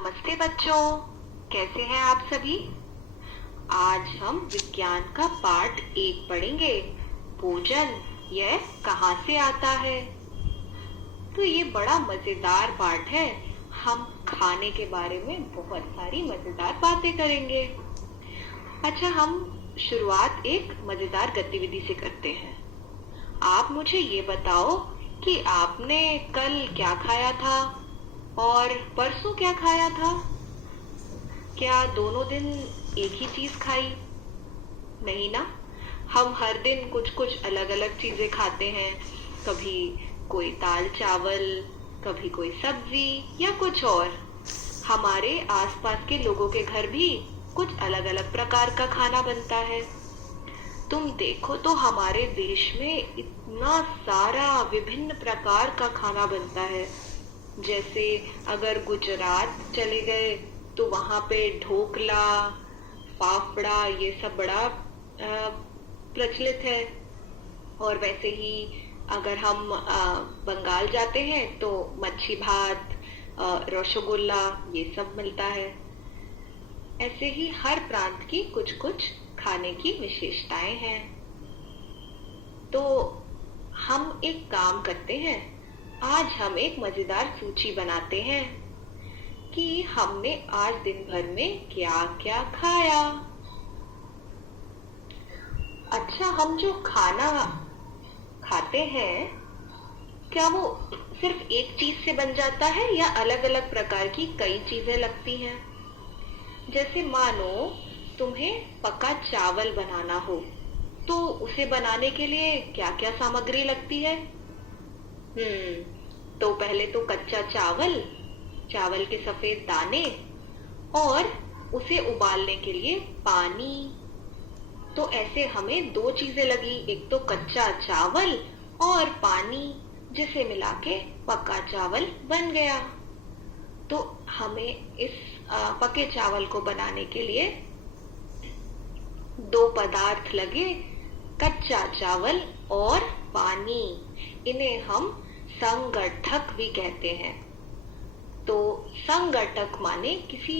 नमस्ते बच्चों, कैसे हैं आप सभी। आज हम विज्ञान का पाठ 1 पढ़ेंगे। भोजन यह कहाँ से आता है। तो ये बड़ा मजेदार पाठ है। हम खाने के बारे में बहुत सारी मजेदार बातें करेंगे। अच्छा, हम शुरुआत एक मजेदार गतिविधि से करते हैं। आप मुझे ये बताओ कि आपने कल क्या खाया था और परसों क्या खाया था। क्या दोनों दिन एक ही चीज खाई? नहीं ना। हम हर दिन कुछ कुछ अलग अलग चीजें खाते हैं। कभी कोई दाल चावल, कभी कोई सब्जी या कुछ और। हमारे आसपास के लोगों के घर भी कुछ अलग अलग प्रकार का खाना बनता है। तुम देखो तो हमारे देश में इतना सारा विभिन्न प्रकार का खाना बनता है। जैसे अगर गुजरात चले गए तो वहां पे ढोकला, फाफड़ा ये सब बड़ा प्रचलित है। और वैसे ही अगर हम बंगाल जाते हैं तो मच्छी भात, रसगुल्ला ये सब मिलता है। ऐसे ही हर प्रांत की कुछ कुछ खाने की विशेषताएं हैं। तो हम एक काम करते हैं, आज हम एक मजेदार सूची बनाते हैं कि हमने आज दिन भर में क्या क्या खाया। अच्छा, हम जो खाना खाते हैं क्या वो सिर्फ एक चीज से बन जाता है या अलग अलग प्रकार की कई चीजें लगती हैं। जैसे मानो तुम्हें पका चावल बनाना हो तो उसे बनाने के लिए क्या क्या सामग्री लगती है। तो पहले तो कच्चा चावल, चावल के सफेद दाने और उसे उबालने के लिए पानी। तो ऐसे हमें 2 चीजें लगी, एक तो कच्चा चावल और पानी, जिसे मिला के पका चावल बन गया। तो हमें इस पके चावल को बनाने के लिए 2 पदार्थ लगे, कच्चा चावल और पानी। इन्हें हम संगठक भी कहते हैं। तो संगठक माने किसी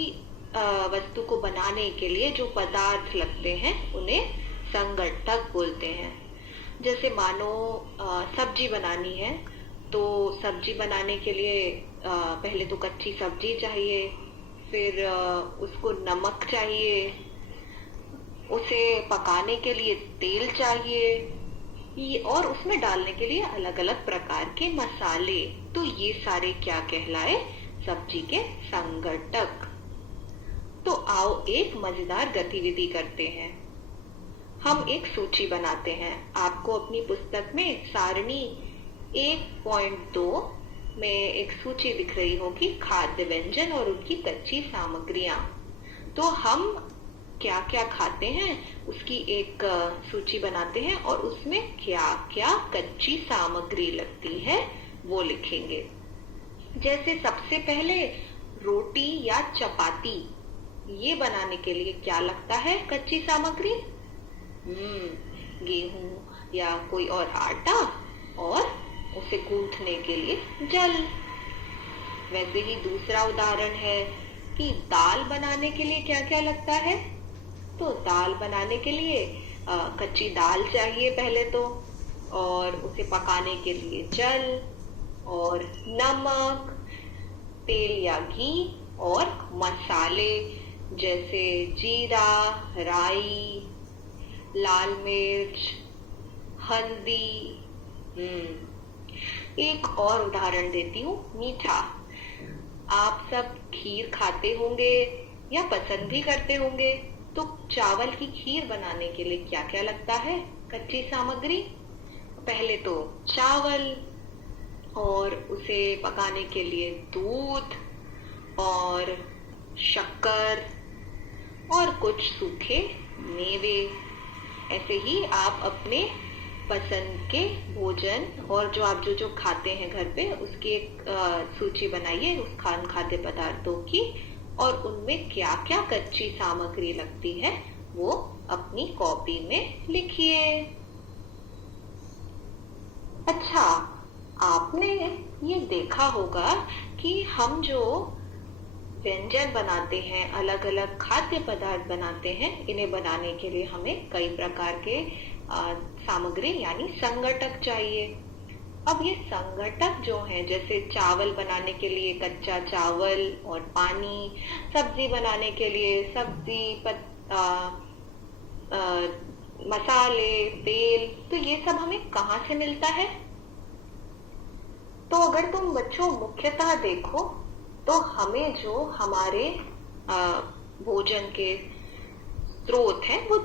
वस्तु को बनाने के लिए जो पदार्थ लगते हैं उन्हें संगठक बोलते हैं। जैसे मानो सब्जी बनानी है तो सब्जी बनाने के लिए पहले तो कच्ची सब्जी चाहिए, फिर उसको नमक चाहिए, उसे पकाने के लिए तेल चाहिए और उसमें डालने के लिए अलग अलग प्रकार के मसाले। तो ये सारे क्या कहलाए? सब्जी के संगठक। तो आओ एक मजेदार गतिविधि करते हैं। हम एक सूची बनाते हैं। आपको अपनी पुस्तक में सारणी 1.2 में एक सूची दिख रही होगी, खाद्य व्यंजन और उनकी कच्ची सामग्रियां। तो हम क्या क्या खाते हैं उसकी एक सूची बनाते हैं और उसमें क्या क्या कच्ची सामग्री लगती है वो लिखेंगे। जैसे सबसे पहले रोटी या चपाती, ये बनाने के लिए क्या लगता है कच्ची सामग्री? गेहूं या कोई और आटा और उसे गूंथने के लिए जल। वैसे ही दूसरा उदाहरण है कि दाल बनाने के लिए क्या क्या लगता है। तो दाल बनाने के लिए कच्ची दाल चाहिए पहले तो, और उसे पकाने के लिए जल और नमक, तेल या घी और मसाले जैसे जीरा, राई, लाल मिर्च, हल्दी। एक और उदाहरण देती हूँ, मीठा। आप सब खीर खाते होंगे या पसंद भी करते होंगे। तो चावल की खीर बनाने के लिए क्या क्या लगता है कच्ची सामग्री? पहले तो चावल और उसे पकाने के लिए दूध और शक्कर और कुछ सूखे मेवे। ऐसे ही आप अपने पसंद के भोजन और जो आप जो खाते हैं घर पे उसकी एक सूची बनाइए उस खाद्य पदार्थों की, और उनमें क्या क्या कच्ची सामग्री लगती है वो अपनी कॉपी में लिखिए। अच्छा, आपने ये देखा होगा कि हम जो व्यंजन बनाते हैं, अलग अलग खाद्य पदार्थ बनाते हैं, इन्हें बनाने के लिए हमें कई प्रकार के सामग्री यानी संघटक चाहिए। अब ये संघटक जो है, जैसे चावल बनाने के लिए कच्चा चावल और पानी, सब्जी बनाने के लिए सब्जी, मसाले, तेल, तो ये सब हमें कहाँ से मिलता है? तो अगर तुम बच्चों मुख्यतः देखो तो हमें जो हमारे भोजन के स्रोत हैं वो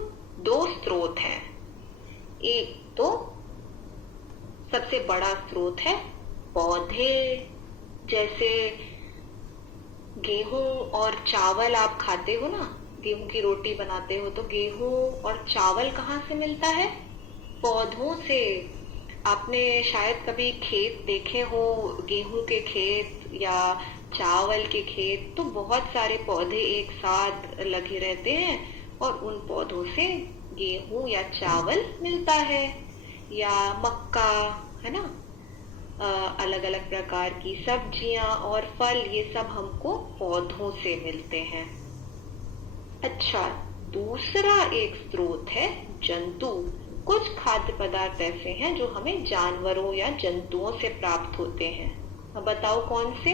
दो स्रोत हैं। एक तो सबसे बड़ा स्रोत है पौधे, जैसे गेहूं और चावल आप खाते हो ना, गेहूं की रोटी बनाते हो, तो गेहूं और चावल कहाँ से मिलता है? पौधों से। आपने शायद कभी खेत देखे हो, गेहूं के खेत या चावल के खेत, तो बहुत सारे पौधे एक साथ लगे रहते हैं और उन पौधों से गेहूं या चावल मिलता है, या मक्का, है ना, अलग अलग प्रकार की सब्जियां और फल, ये सब हमको पौधों से मिलते हैं। अच्छा, दूसरा एक स्रोत है जंतु। कुछ खाद्य पदार्थ ऐसे हैं जो हमें जानवरों या जंतुओं से प्राप्त होते हैं। अब बताओ कौन से?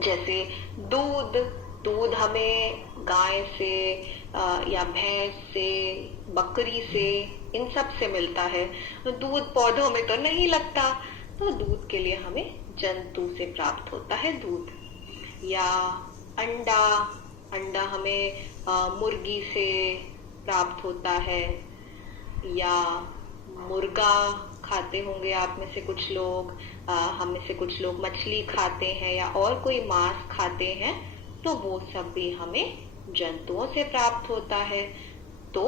जैसे दूध। दूध हमें गाय से या भैंस से, बकरी से, इन सब से मिलता है। दूध पौधों में तो नहीं लगता, तो दूध के लिए हमें जंतु से प्राप्त होता है दूध। या अंडा। अंडा हमें मुर्गी से प्राप्त होता है। या मुर्गा खाते होंगे आप में से कुछ लोग, हम में से कुछ लोग मछली खाते हैं या और कोई मांस खाते हैं, तो वो सब भी हमें जंतुओं से प्राप्त होता है। तो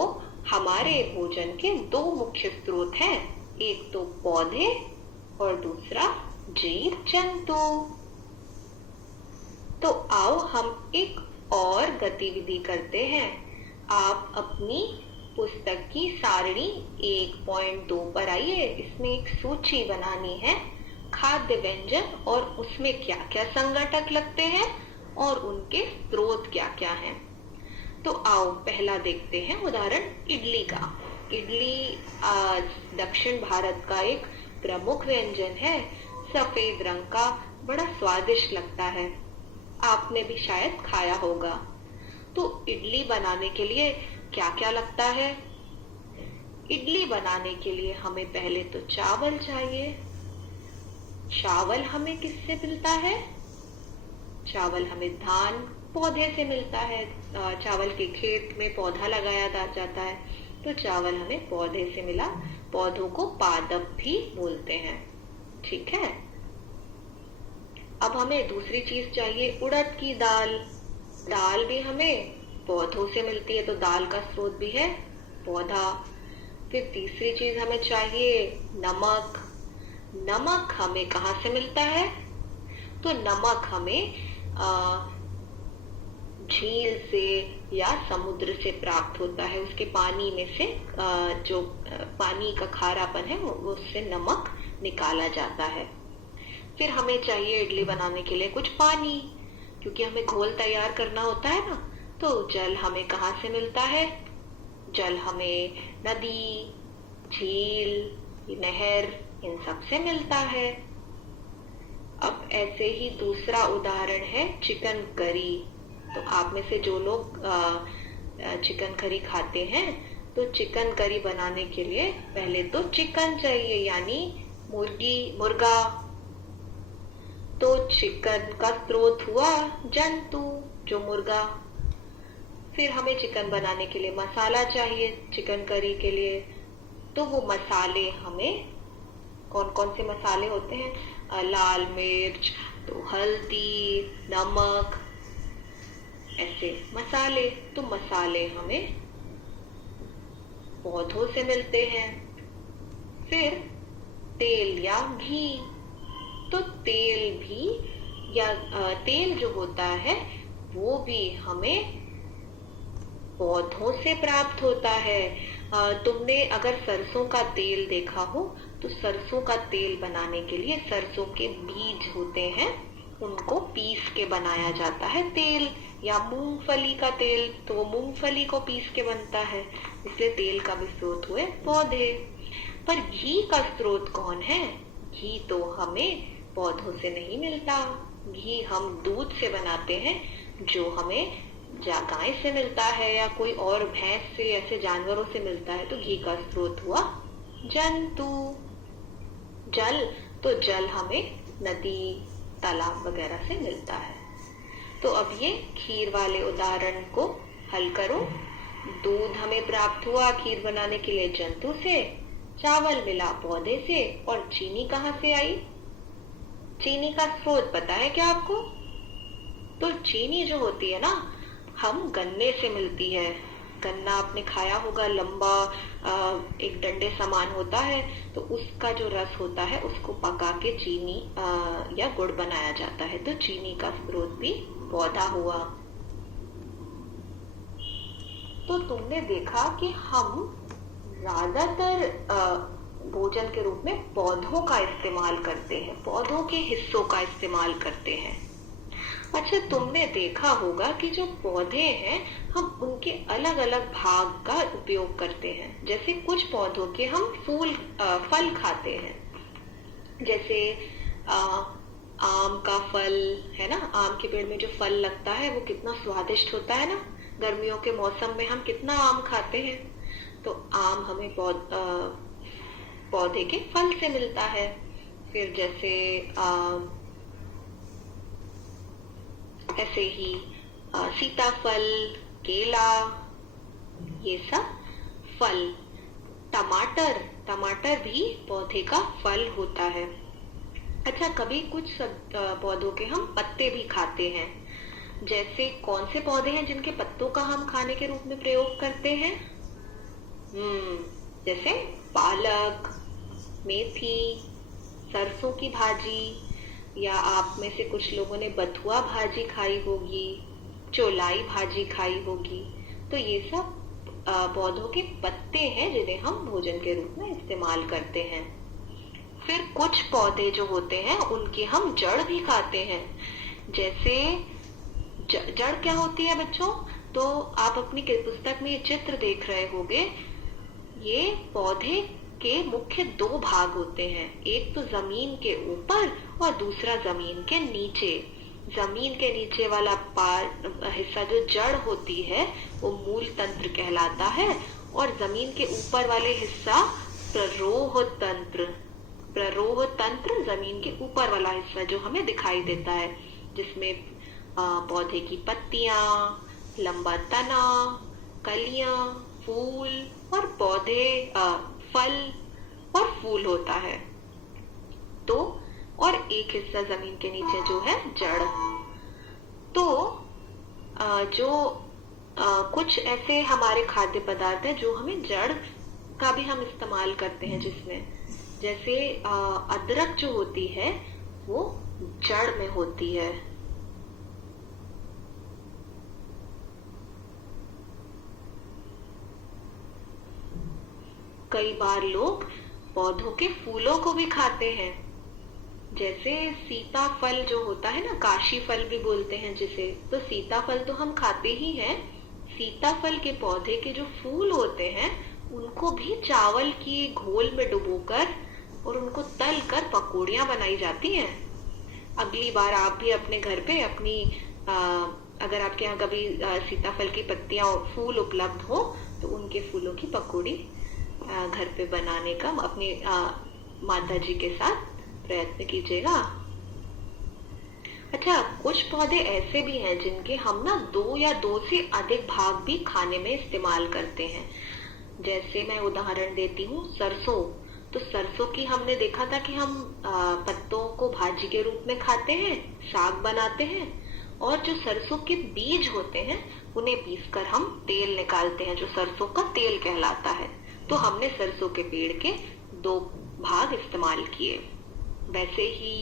हमारे भोजन के दो मुख्य स्रोत हैं, एक तो पौधे और दूसरा जीव जंतु। तो आओ हम एक और गतिविधि करते हैं। आप अपनी पुस्तक की सारणी 1.2 पर आइए। इसमें एक सूची बनानी है, खाद्य व्यंजन और उसमें क्या क्या संघटक लगते हैं और उनके स्रोत क्या क्या हैं। तो आओ पहला देखते हैं उदाहरण इडली का। इडली दक्षिण भारत का एक प्रमुख व्यंजन है। सफेद रंग का, बड़ा स्वादिष्ट लगता है, आपने भी शायद खाया होगा। तो इडली बनाने के लिए क्या क्या लगता है? इडली बनाने के लिए हमें पहले तो चावल चाहिए। चावल हमें किससे मिलता है? चावल हमें धान पौधे से मिलता है। चावल के खेत में पौधा लगाया जाता है, तो चावल हमें पौधे से मिला। पौधों को पादप भी बोलते हैं, ठीक है। अब हमें दूसरी चीज चाहिए, उड़द की दाल। दाल भी हमें पौधों से मिलती है, तो दाल का स्रोत भी है पौधा। फिर तीसरी चीज हमें चाहिए नमक। नमक हमें कहाँ से मिलता है? तो नमक हमें झील से या समुद्र से प्राप्त होता है। उसके पानी में से जो पानी का खारापन है उससे नमक निकाला जाता है। फिर हमें चाहिए इडली बनाने के लिए कुछ पानी, क्योंकि हमें घोल तैयार करना होता है ना। तो जल हमें कहाँ से मिलता है? जल हमें नदी, झील, नहर, इन सब से मिलता है। अब ऐसे ही दूसरा उदाहरण है चिकन करी। तो आप में से जो लोग चिकन करी खाते हैं, तो चिकन करी बनाने के लिए पहले तो चिकन चाहिए, यानी मुर्गा। तो चिकन का स्रोत हुआ जंतु, जो मुर्गा। फिर हमें चिकन बनाने के लिए मसाला चाहिए चिकन करी के लिए। तो वो मसाले हमें कौन कौन से मसाले होते हैं? लाल मिर्च, तो हल्दी, नमक, ऐसे मसाले। तो मसाले हमें पौधों से मिलते हैं। फिर तेल या घी। तो तेल भी या तेल जो होता है वो भी हमें पौधों से प्राप्त होता है। तुमने अगर सरसों का तेल देखा हो, तो सरसों का तेल बनाने के लिए सरसों के बीज होते हैं, उनको पीस के बनाया जाता है तेल, या मूंगफली का तेल तो वो मूंगफली को पीस के बनता है, इसलिए तेल का भी स्रोत हुए पौधे। पर घी का स्रोत कौन है? घी तो हमें पौधों से नहीं मिलता। घी हम दूध से बनाते हैं, जो हमें गाय से मिलता है या कोई और भैंस से, ऐसे जानवरों से मिलता है। तो घी का स्रोत हुआ जंतु। जल तो जल हमें नदी तालाब वगैरह से मिलता है। तो अब ये खीर वाले उदाहरण को हल करो। दूध हमें प्राप्त हुआ खीर बनाने के लिए जंतु से, चावल मिला पौधे से, और चीनी कहाँ से आई? चीनी का स्रोत पता है क्या आपको? तो चीनी जो होती है ना, हम गन्ने से मिलती है। गन्ना आपने खाया होगा, लंबा एक डंडे समान होता है, तो उसका जो रस होता है उसको पका के चीनी या गुड़ बनाया जाता है। तो चीनी का स्रोत भी पौधा हुआ। तो तुमने देखा कि हम ज्यादातर भोजन के रूप में पौधों का इस्तेमाल करते हैं, पौधों के हिस्सों का इस्तेमाल करते हैं। अच्छा, तुमने देखा होगा कि जो पौधे हैं हम उनके अलग अलग भाग का उपयोग करते हैं। जैसे कुछ पौधों के हम फल खाते हैं, जैसे आम का फल है ना, आम के पेड़ में जो फल लगता है वो कितना स्वादिष्ट होता है ना। गर्मियों के मौसम में हम कितना आम खाते हैं। तो आम हमें पौधे के फल से मिलता है। फिर जैसे ऐसे ही सीताफल, केला, ये सब फल। टमाटर भी पौधे का फल होता है। अच्छा, कभी कुछ पौधों के हम पत्ते भी खाते हैं। जैसे कौन से पौधे हैं जिनके पत्तों का हम खाने के रूप में प्रयोग करते हैं? जैसे पालक, मेथी, सरसों की भाजी, या आप में से कुछ लोगों ने बथुआ भाजी खाई होगी, चौलाई भाजी खाई होगी। तो ये सब पौधों के पत्ते हैं जिन्हें हम भोजन के रूप में इस्तेमाल करते हैं। फिर कुछ पौधे जो होते हैं उनकी हम जड़ भी खाते हैं। जैसे जड़ क्या होती है बच्चों? तो आप अपनी पुस्तक में ये चित्र देख रहे होंगे। ये पौधे के मुख्य दो भाग होते हैं, एक तो जमीन के ऊपर और दूसरा जमीन के नीचे। जमीन के नीचे वाला हिस्सा जो जड़ होती है वो मूल तंत्र कहलाता है, और जमीन के ऊपर वाले हिस्सा प्ररोह तंत्र जमीन के ऊपर वाला हिस्सा जो हमें दिखाई देता है, जिसमें पौधे की पत्तियां, लंबा तना, कलियां, फूल और पौधे फल और फूल होता है। तो और एक हिस्सा जमीन के नीचे जो है जड़। तो कुछ ऐसे हमारे खाद्य पदार्थ हैं जो हमें जड़ का भी हम इस्तेमाल करते हैं, जिसमें जैसे अदरक जो होती है वो जड़ में होती है। कई बार लोग पौधों के फूलों को भी खाते हैं। जैसे सीताफल जो होता है ना, काशी फल भी बोलते हैं जिसे, तो सीताफल तो हम खाते ही हैं। सीताफल के पौधे के जो फूल होते हैं उनको भी चावल की घोल में डुबोकर और उनको तल कर पकौड़ियां बनाई जाती हैं। अगली बार आप भी अपने घर पे अपनी अगर आपके यहाँ कभी सीताफल की पत्तियां फूल उपलब्ध हो तो उनके फूलों की पकौड़ी घर पे बनाने का अपनी माता जी के साथ प्रयत्न कीजिएगा। अच्छा, कुछ पौधे ऐसे भी हैं जिनके हम ना 2 या 2 से अधिक भाग भी खाने में इस्तेमाल करते हैं। जैसे मैं उदाहरण देती हूँ, सरसों। तो सरसों की हमने देखा था कि हम पत्तों को भाजी के रूप में खाते हैं, साग बनाते हैं, और जो सरसों के बीज होते हैं उन्हें पीसकर हम तेल निकालते हैं, जो सरसों का तेल कहलाता है। तो हमने सरसों के पेड़ के 2 भाग इस्तेमाल किए। वैसे ही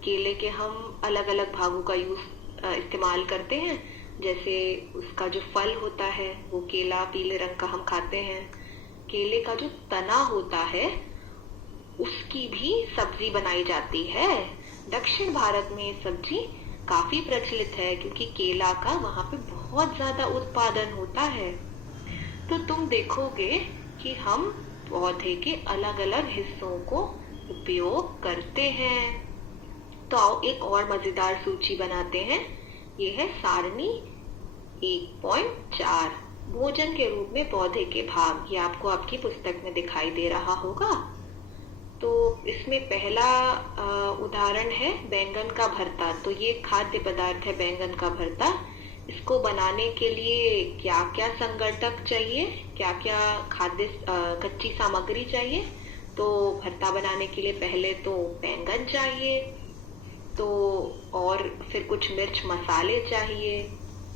केले के हम अलग अलग भागों का इस्तेमाल करते हैं। जैसे उसका जो फल होता है वो केला पीले रंग का हम खाते हैं। केले का जो तना होता है उसकी भी सब्जी बनाई जाती है। दक्षिण भारत में ये सब्जी काफी प्रचलित है क्योंकि केला का वहां पे बहुत ज्यादा उत्पादन होता है। तो तुम देखोगे कि हम पौधे के अलग अलग हिस्सों को उपयोग करते हैं। तो आओ एक और मजेदार सूची बनाते हैं। ये है सारणी 1.4, भोजन के रूप में पौधे के भाग। ये आपको आपकी पुस्तक में दिखाई दे रहा होगा। तो इसमें पहला उदाहरण है बैंगन का भरता। तो ये खाद्य पदार्थ है बैंगन का भरता। इसको बनाने के लिए क्या क्या संघटक चाहिए, क्या क्या खाद्य कच्ची सामग्री चाहिए। तो भरता बनाने के लिए पहले तो बैंगन चाहिए, तो और फिर कुछ मिर्च मसाले चाहिए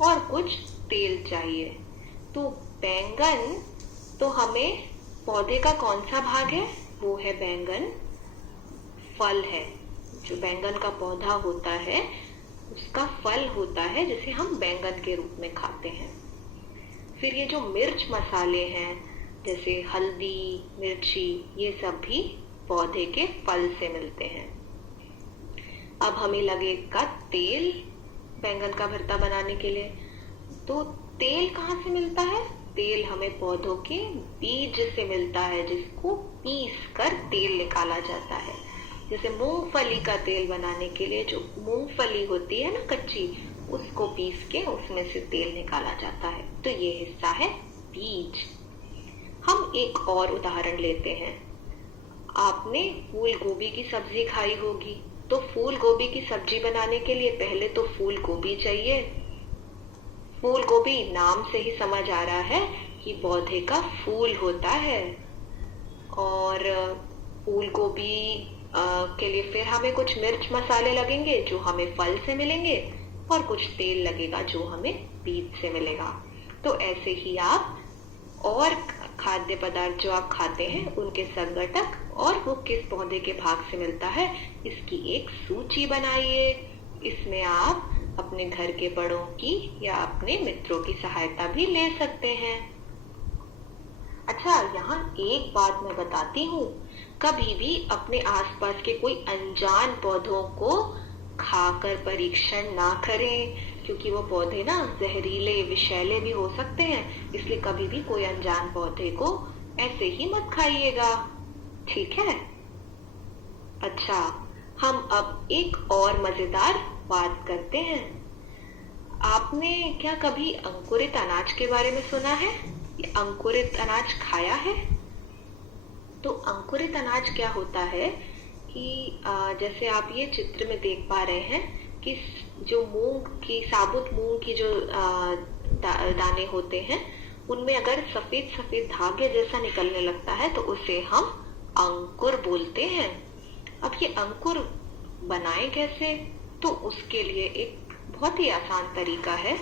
और कुछ तेल चाहिए। तो बैंगन, तो हमें पौधे का कौन सा भाग है, वो है बैंगन फल है। जो बैंगन का पौधा होता है उसका फल होता है जिसे हम बैंगन के रूप में खाते हैं। फिर ये जो मिर्च मसाले हैं जैसे हल्दी, मिर्ची, ये सब भी पौधे के फल से मिलते हैं। अब हमें लगेगा तेल बैंगन का भरता बनाने के लिए। तो तेल कहाँ से मिलता है? तेल हमें पौधों के बीज से मिलता है जिसको पीस कर तेल निकाला जाता है। जैसे मूंगफली का तेल बनाने के लिए जो मूंगफली होती है ना कच्ची, उसको पीस के उसमें से तेल निकाला जाता है। तो ये हिस्सा है बीज। हम एक और उदाहरण लेते हैं। आपने फूल गोभी की सब्जी खाई होगी। तो फूल गोभी की सब्जी बनाने के लिए पहले तो फूल गोभी चाहिए। फूल गोभी नाम से ही समझ आ रहा है कि पौधे का फूल होता है। और फूल गोभी के लिए फिर हमें कुछ मिर्च मसाले लगेंगे जो हमें फल से मिलेंगे, और कुछ तेल लगेगा जो हमें बीज से मिलेगा। तो ऐसे ही आप और खाद्य पदार्थ जो आप खाते हैं उनके संघटक और वो किस पौधे के भाग से मिलता है, इसकी एक सूची बनाइए। इसमें आप अपने घर के बड़ों की या अपने मित्रों की सहायता भी ले सकते हैं। अच्छा, यहाँ एक बात मैं बताती हूँ, कभी भी अपने आसपास के कोई अनजान पौधों को खाकर परीक्षण ना करें, क्योंकि वो पौधे ना जहरीले विषैले भी हो सकते हैं। इसलिए कभी भी कोई अनजान पौधे को ऐसे ही मत खाइएगा, ठीक है? अच्छा, हम अब एक और मजेदार बात करते हैं। आपने क्या कभी अंकुरित अनाज के बारे में सुना है? ये अंकुरित अनाज खाया है? तो अंकुरित अनाज क्या होता है कि जैसे आप ये चित्र में देख पा रहे हैं कि जो मूंग की, साबुत मूंग की जो दाने होते हैं, उनमें अगर सफेद सफेद धागे जैसा निकलने लगता है तो उसे हम अंकुर बोलते हैं। अब ये अंकुर बनाए कैसे? तो उसके लिए एक बहुत ही आसान तरीका है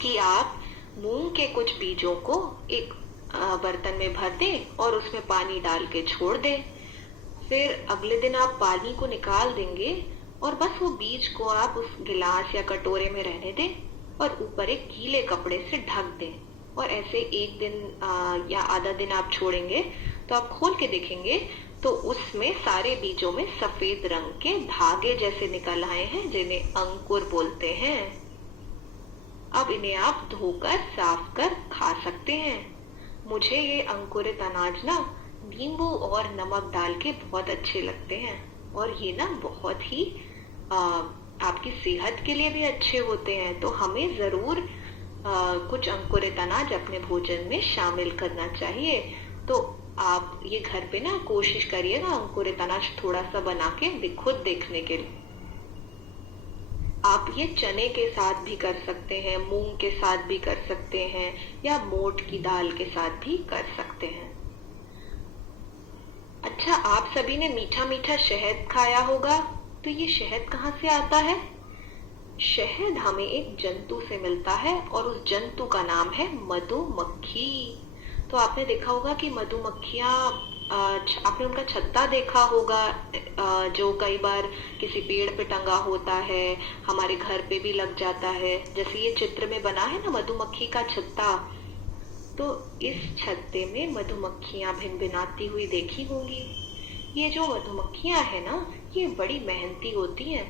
कि आप मूंग के कुछ बीजों को एक बर्तन में भर दें और उसमें पानी डाल के छोड़ दें। फिर अगले दिन आप पानी को निकाल देंगे और बस वो बीज को आप उस गिलास या कटोरे में रहने दें और ऊपर एक गीले कपड़े से ढक दें। और ऐसे एक दिन या आधा दिन आप छोड़ेंगे तो आप खोल के देखेंगे तो उसमें सारे बीजों में सफेद रंग के धागे जैसे निकल आए हैं, जिन्हें अंकुर बोलते हैं। अब इन्हें आप धोकर साफ कर खा सकते हैं। मुझे ये अंकुरित अनाज ना नींबू और नमक डाल के बहुत अच्छे लगते हैं, और ये ना बहुत ही आपकी सेहत के लिए भी अच्छे होते हैं। तो हमें जरूर कुछ अंकुरित अनाज अपने भोजन में शामिल करना चाहिए। तो आप ये घर पे ना कोशिश करिएगा अंकुरित अनाज थोड़ा सा बना के खुद देखने के लिए। आप ये चने के साथ भी कर सकते हैं, मूंग के साथ भी कर सकते हैं, या मोठ की दाल के साथ भी कर सकते हैं। अच्छा, आप सभी ने मीठा मीठा शहद खाया होगा। तो ये शहद कहाँ से आता है? शहद हमें एक जंतु से मिलता है और उस जंतु का नाम है मधुमक्खी। तो आपने देखा होगा कि मधुमक्खियां, आपने उनका छत्ता देखा होगा जो कई बार किसी पेड़ पे टंगा होता है, हमारे घर पे भी लग जाता है। जैसे ये चित्र में बना है ना मधुमक्खी का छत्ता, तो इस छत्ते में मधुमक्खियां भिनभिनाती हुई देखी होंगी। ये जो मधुमक्खियां है ना, ये बड़ी मेहनती होती हैं।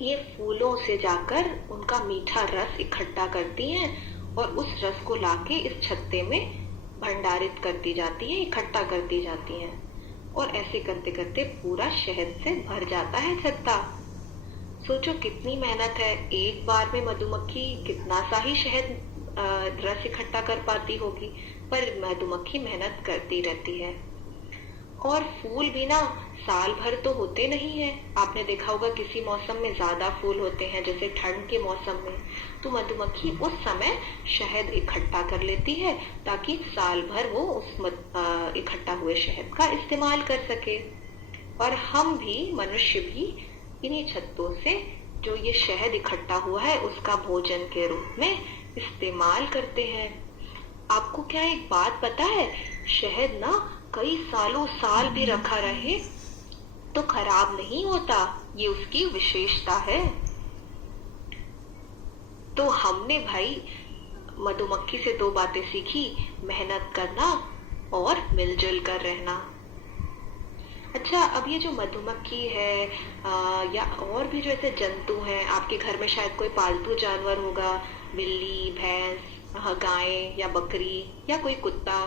ये फूलों से जाकर उनका मीठा रस इकट्ठा करती हैं और उस रस को लाके इस छत्ते में भंडारित करती जाती है, इकट्ठा करती जाती हैं। और ऐसे करते करते पूरा शहद से भर जाता है छत्ता। सोचो कितनी मेहनत है। एक बार में मधुमक्खी कितना सा ही शहद रस इकट्ठा कर पाती होगी, पर मधुमक्खी मेहनत करती रहती है। और फूल भी ना साल भर तो होते नहीं है। आपने देखा होगा किसी मौसम में ज्यादा फूल होते हैं, जैसे ठंड के मौसम में, तो मधुमक्खी उस समय शहद इकट्ठा कर लेती है ताकि साल भर वो उस इकट्ठा हुए शहद का इस्तेमाल कर सके। और हम भी, मनुष्य भी, इन्हीं छत्तों से जो ये शहद इकट्ठा हुआ है उसका भोजन के रूप में इस्तेमाल करते हैं। आपको क्या एक बात पता है, शहद ना कई सालों साल भी रखा रहे तो खराब नहीं होता, ये उसकी विशेषता है। तो हमने भाई मधुमक्खी से दो बातें सीखी, मेहनत करना और मिलजुल कर रहना। अच्छा, अब ये जो मधुमक्खी है या और भी जो ऐसे जंतु हैं, आपके घर में शायद कोई पालतू जानवर होगा, बिल्ली, भैंस, गाय या बकरी या कोई कुत्ता,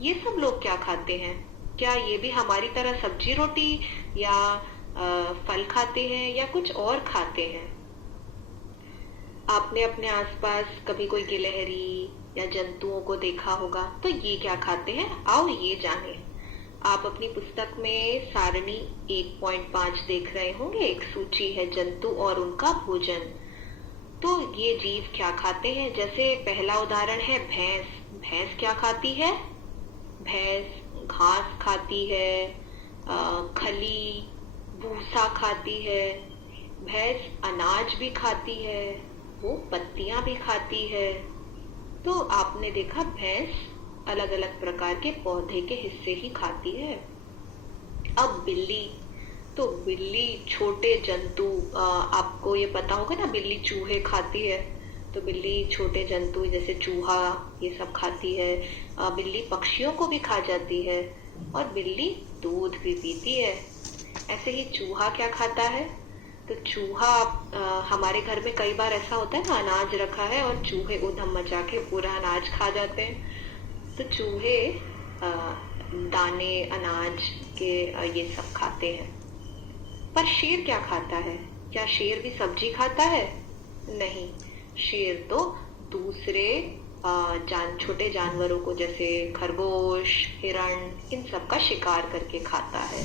ये सब लोग क्या खाते हैं? क्या ये भी हमारी तरह सब्जी रोटी या फल खाते हैं या कुछ और खाते हैं? आपने अपने आसपास कभी कोई गिलहरी या जंतुओं को देखा होगा, तो ये क्या खाते हैं, आओ ये जाने। आप अपनी पुस्तक में सारणी 1.5 देख रहे होंगे, एक सूची है जंतु और उनका भोजन। तो ये जीव क्या खाते हैं? जैसे पहला उदाहरण है भैंस। भैंस क्या खाती है? भैंस घास खाती है, खली, भूसा खाती है। भैंस अनाज भी खाती है, वो पत्तियां भी खाती है। तो आपने देखा भैंस अलग अलग प्रकार के पौधे के हिस्से ही खाती है। अब बिल्ली, तो बिल्ली छोटे जंतु, आपको ये पता होगा ना, बिल्ली चूहे खाती है। तो बिल्ली छोटे जंतु जैसे चूहा ये सब खाती है। बिल्ली पक्षियों को भी खा जाती है और बिल्ली दूध भी पीती है। ऐसे ही चूहा क्या खाता है? तो चूहा, हमारे घर में कई बार ऐसा होता है ना, अनाज रखा है और चूहे उधम मचा के पूरा अनाज खा जाते हैं। तो चूहे दाने अनाज के ये सब खाते हैं। पर शेर क्या खाता है? क्या शेर भी सब्जी खाता है? नहीं, शेर तो दूसरे छोटे जानवरों को जैसे खरगोश, हिरण, इन सब का शिकार करके खाता है।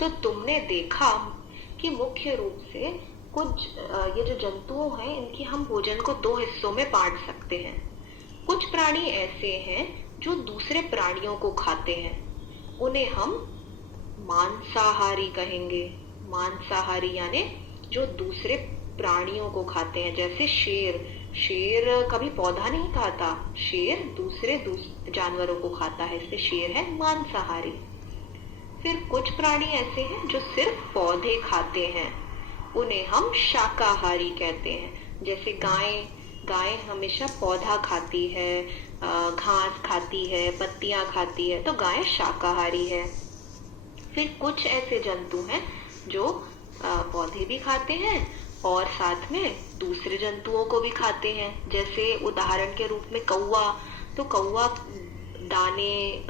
तो तुमने देखा कि मुख्य रूप से कुछ ये जो जंतुओं हैं, इनकी हम भोजन को दो हिस्सों में बांट सकते हैं। कुछ प्राणी ऐसे हैं जो दूसरे प्राणियों को खाते हैं, उन्हें हम मांसाहारी कहेंगे। मांसाहारी यानी जो दूसरे प्राणियों को खाते हैं, जैसे शेर। शेर कभी पौधा नहीं खाता, शेर दूसरे जानवरों को खाता है, इसलिए शेर है मांसाहारी। फिर कुछ प्राणी ऐसे हैं जो सिर्फ पौधे खाते हैं, उन्हें हम शाकाहारी कहते हैं। जैसे गाय, गाय हमेशा पौधा खाती है, घास खाती है, पत्तियां खाती है, तो गाय शाकाहारी है। फिर कुछ ऐसे जंतु हैं जो पौधे भी खाते हैं और साथ में दूसरे जंतुओं को भी खाते हैं। जैसे उदाहरण के रूप में कौवा, तो कौवा दाने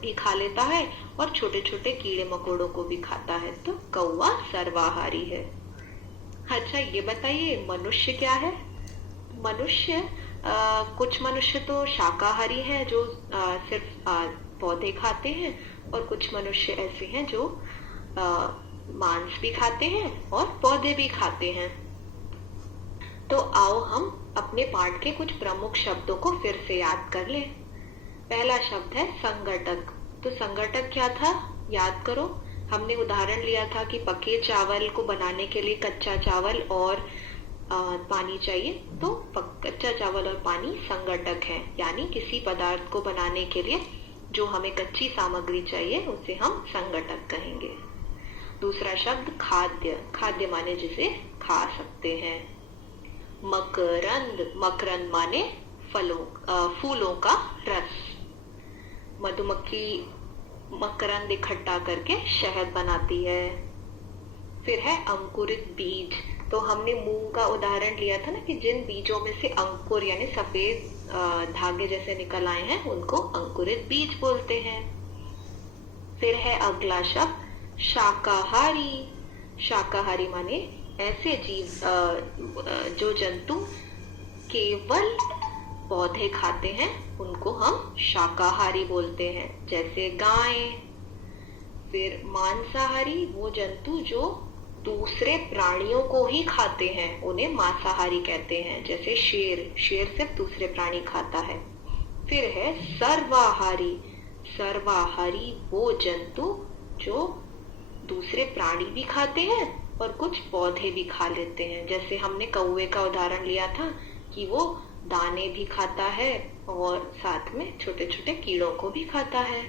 भी खा लेता है और छोटे छोटे कीड़े मकोड़ों को भी खाता है, तो कौवा सर्वाहारी है। अच्छा, ये बताइए मनुष्य क्या है? मनुष्य, कुछ मनुष्य तो शाकाहारी हैं जो सिर्फ पौधे खाते हैं, और कुछ मनुष्य ऐसे हैं जो मांस भी खाते हैं और पौधे भी खाते हैं। तो आओ हम अपने पाठ के कुछ प्रमुख शब्दों को फिर से याद कर लें। पहला शब्द है संगठक। तो संगठक क्या था, याद करो। हमने उदाहरण लिया था कि पके चावल को बनाने के लिए कच्चा चावल और पानी चाहिए, तो कच्चा चावल और पानी संगठक है, यानी किसी पदार्थ को बनाने के लिए जो हमें कच्ची सामग्री चाहिए उसे हम संगठक कहेंगे। दूसरा शब्द खाद्य। खाद्य माने जिसे खा सकते हैं। मकरंद। मकरंद माने फूलों का रस। मधुमक्खी मकरंद इकट्ठा करके शहद बनाती है। फिर है अंकुरित बीज। तो हमने मूंग का उदाहरण लिया था ना कि जिन बीजों में से अंकुर यानी सफेद धागे जैसे निकल आए हैं उनको अंकुरित बीज बोलते हैं। फिर है अगला शब्द शाकाहारी। शाकाहारी माने ऐसे जीव जो जंतु केवल पौधे खाते हैं उनको हम शाकाहारी बोलते हैं, जैसे गाय। फिर मांसाहारी, वो जंतु जो दूसरे प्राणियों को ही खाते हैं उन्हें मांसाहारी कहते हैं, जैसे शेर। शेर सिर्फ दूसरे प्राणी खाता है। फिर है सर्वाहारी। सर्वाहारी वो जंतु जो दूसरे प्राणी भी खाते हैं और कुछ पौधे भी खा लेते हैं, जैसे हमने कौवे का उदाहरण लिया था कि वो दाने भी खाता है और साथ में छोटे छोटे कीड़ों को भी खाता है।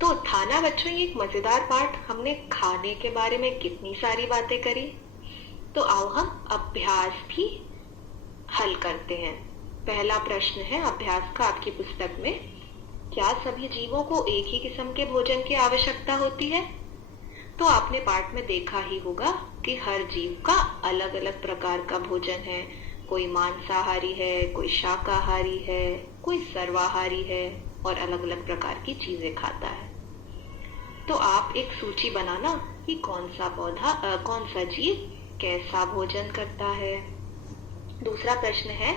तो था ना बच्चों ये एक मजेदार पाठ। हमने खाने के बारे में कितनी सारी बातें करी। तो आओ हम अभ्यास भी हल करते हैं। पहला प्रश्न है अभ्यास का आपकी पुस्तक में, क्या सभी जीवों को एक ही किस्म के भोजन की आवश्यकता होती है? तो आपने पाठ में देखा ही होगा कि हर जीव का अलग अलग प्रकार का भोजन है। कोई मांसाहारी है, कोई शाकाहारी है, कोई सर्वाहारी है और अलग अलग प्रकार की चीजें खाता है। तो आप एक सूची बनाना कि कौन सा जीव कैसा भोजन करता है। दूसरा प्रश्न है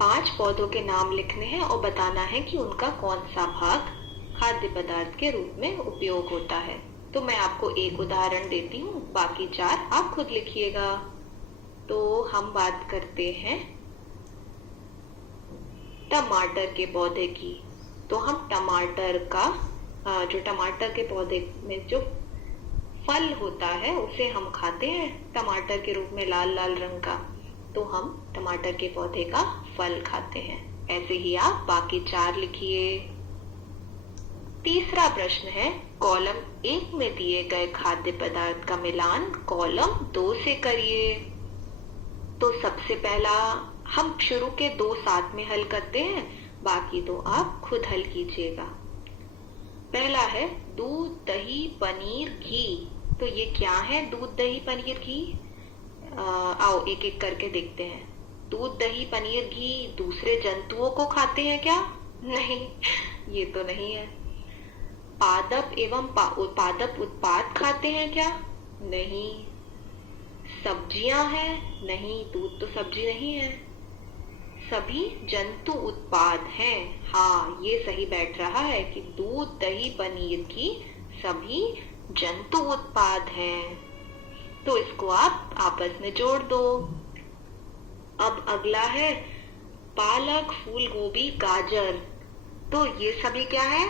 5 पौधों के नाम लिखने हैं और बताना है कि उनका कौन सा भाग खाद्य पदार्थ के रूप में उपयोग होता है। तो मैं आपको एक उदाहरण देती हूँ, बाकी 4 आप खुद लिखिएगा। तो हम बात करते हैं टमाटर के पौधे की। तो हम टमाटर का जो टमाटर के पौधे में जो फल होता है उसे हम खाते हैं टमाटर के रूप में, लाल लाल रंग का। तो हम टमाटर के पौधे का फल खाते हैं। ऐसे ही आप बाकी 4 लिखिए। तीसरा प्रश्न है कॉलम 1 में दिए गए खाद्य पदार्थ का मिलान कॉलम 2 से करिए। तो सबसे पहला हम शुरू के 2 साथ में हल करते हैं, बाकी 2 आप खुद हल कीजिएगा। पहला है दूध दही पनीर घी। तो ये क्या है दूध दही पनीर घी? आओ एक एक करके देखते हैं। दूध दही पनीर घी दूसरे जंतुओं को खाते हैं क्या? नहीं, ये तो नहीं है। पादप एवं पादप उत्पाद खाते हैं क्या? नहीं। सब्जियां हैं? नहीं, दूध तो सब्जी नहीं है। सभी जंतु उत्पाद हैं। हाँ, ये सही बैठ रहा है कि दूध दही पनीर की सभी जंतु उत्पाद हैं। तो इसको आप आपस में जोड़ दो। अब अगला है पालक फूल गोभी गाजर। तो ये सभी क्या है?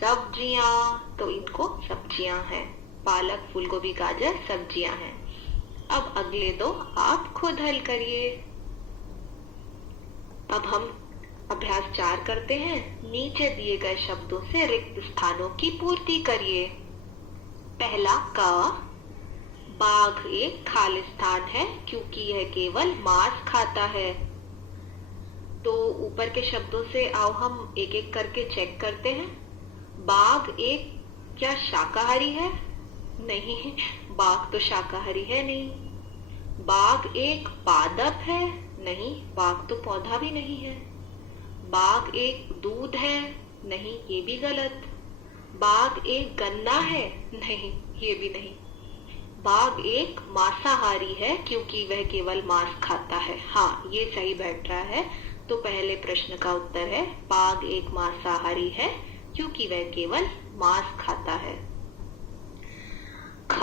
सब्जियां। तो इनको सब्जियां हैं। पालक फूल गोभी गाजर सब्जियां हैं। अब अगले 2 आप खुद हल करिए। अब हम अभ्यास 4 करते हैं। नीचे दिए गए शब्दों से रिक्त स्थानों की पूर्ति करिए। पहला क, बाघ एक खालिस्तान है क्योंकि यह केवल मांस खाता है। तो ऊपर के शब्दों से आओ हम एक एक करके चेक करते हैं। बाघ एक क्या शाकाहारी है? नहीं, बाघ तो शाकाहारी है नहीं। बाघ एक पादप है? नहीं, बाघ तो पौधा भी नहीं है। बाघ एक दूध है? नहीं, ये भी गलत। बाघ एक गन्ना है? नहीं, ये भी नहीं। बाघ एक मांसाहारी है क्योंकि वह केवल मांस खाता है। हाँ, ये सही बैठ रहा है। तो पहले प्रश्न का उत्तर है बाघ एक मांसाहारी है क्योंकि वह केवल मांस खाता है। ख,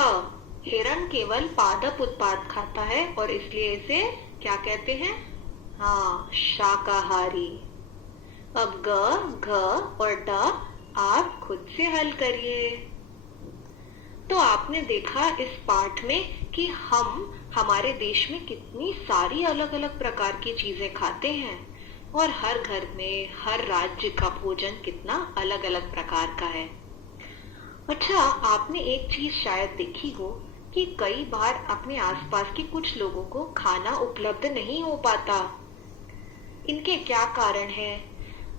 हिरण केवल पादप उत्पाद खाता है और इसलिए इसे क्या कहते हैं? हाँ, शाकाहारी। अब ग, घ और ड आप खुद से हल करिए। तो आपने देखा इस पाठ में कि हम हमारे देश में कितनी सारी अलग अलग प्रकार की चीजें खाते हैं और हर घर में हर राज्य का भोजन कितना अलग अलग प्रकार का है। अच्छा, आपने एक चीज शायद देखी हो कि कई बार अपने आसपास के कुछ लोगों को खाना उपलब्ध नहीं हो पाता। इनके क्या कारण है?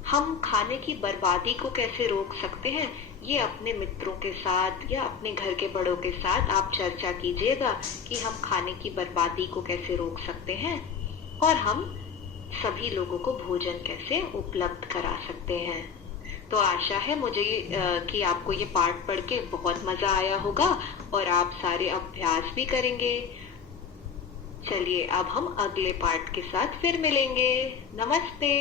हम खाने की बर्बादी को कैसे रोक सकते हैं, ये अपने मित्रों के साथ या अपने घर के बड़ों के साथ आप चर्चा कीजिएगा कि हम खाने की बर्बादी को कैसे रोक सकते हैं और हम सभी लोगों को भोजन कैसे उपलब्ध करा सकते हैं। तो आशा है मुझे कि आपको ये पाठ पढ़ के बहुत मजा आया होगा और आप सारे अभ्यास भी करेंगे। चलिए अब हम अगले पाठ के साथ फिर मिलेंगे। नमस्ते।